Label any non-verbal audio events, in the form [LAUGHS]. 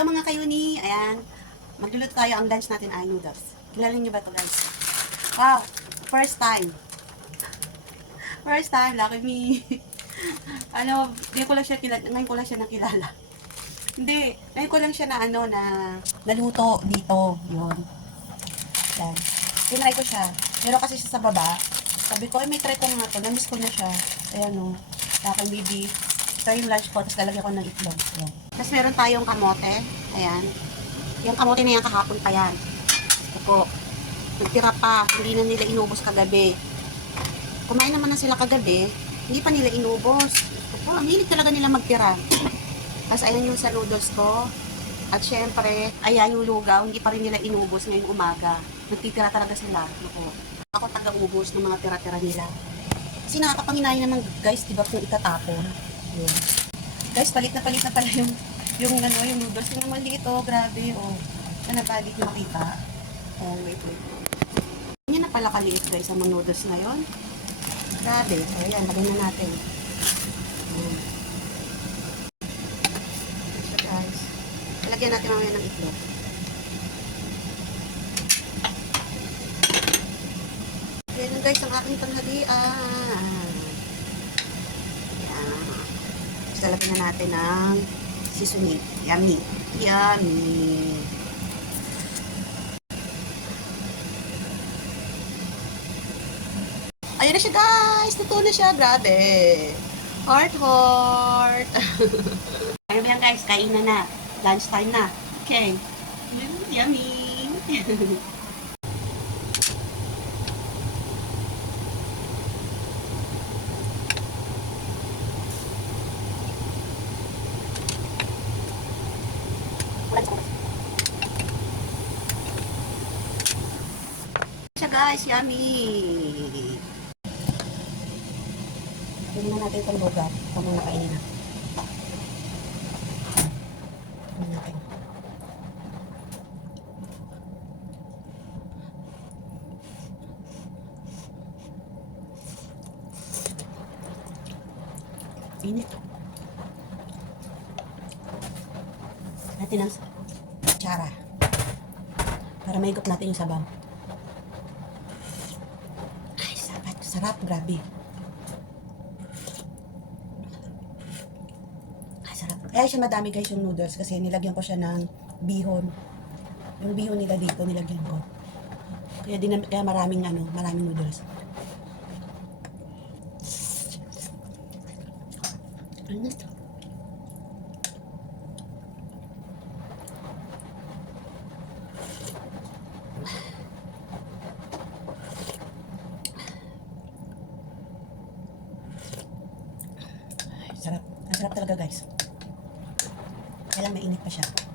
Hello mga kayuni, ayan. Magluluto tayo, ang lunch natin ay noodles. Kilala niyo ba to guys? Wow, first time. First time, lucky me. [LAUGHS] ano, hindi ko lang siya kilala, ngayon ko lang siya nakilala. Hindi, ngayon ko lang siya na ano, na naluto dito. Yun. Yan. Tinry ko siya. Meron kasi siya sa baba. Sabi ko, ay may try ko nga to. Namiss ko na siya. Ayan o. Aking baby. Ito yung lunch ko. Tapos lalagyan ko ng itlog. Ayan. Tapos meron tayong kamote. Ayan. Yung kamote na yan kahapon pa yan. Opo. Nagtira pa. Hindi na nila inubos kagabi. Kumain naman na sila kagabi. Hindi pa nila inubos. Opo, ang hilig talaga nila magtira. Tapos ayan yung sa noodles ko. At syempre, ayan yung lugaw, hindi pa rin nila inubos ngayong umaga. Nagtitira talaga sila. Naku. Ako taga-ubos ng mga tira-tira nila. Kasi nakakapanginay naman guys, di ba kung itatapon. Yun. Guys, palit na palit na pala yung yung ano, yung noodles. Yung maliit oh, grabe oh. Bagay yung makita. Oh, wait, wait. Yan na pala kaliit guys ang mga noodles ngayon. Grabe. O yan, lagay na natin. Ayan. So guys, lagyan natin mamaya ng itlog. Yan na guys ang aking tanghalian. Yan. Tapos lalagyan na natin ng seasoning. Yummy. Yummy. Ayan na siya guys! Totoo na siya. Grabe. Heart, heart. [LAUGHS] Ayun yan guys, kain na na. Lunch time na. Okay. Mm, yummy. [LAUGHS] guys, yummy. Tingnan natin itong lugar. Ito muna kainin na. Tingnan natin. Init. Natin ang tsara. Para maigop natin yung sabaw. Ay, sarap. Grabe. Ay, sarap. Kaya siya madami guys yung noodles kasi nilagyan ko siya ng bihon. Yung bihon nila dito, nilagyan ko. Kaya, din, kaya maraming ano, maraming noodles. Ano to? Sarap. Ang sarap talaga guys. Kaya lang mainit pa siya.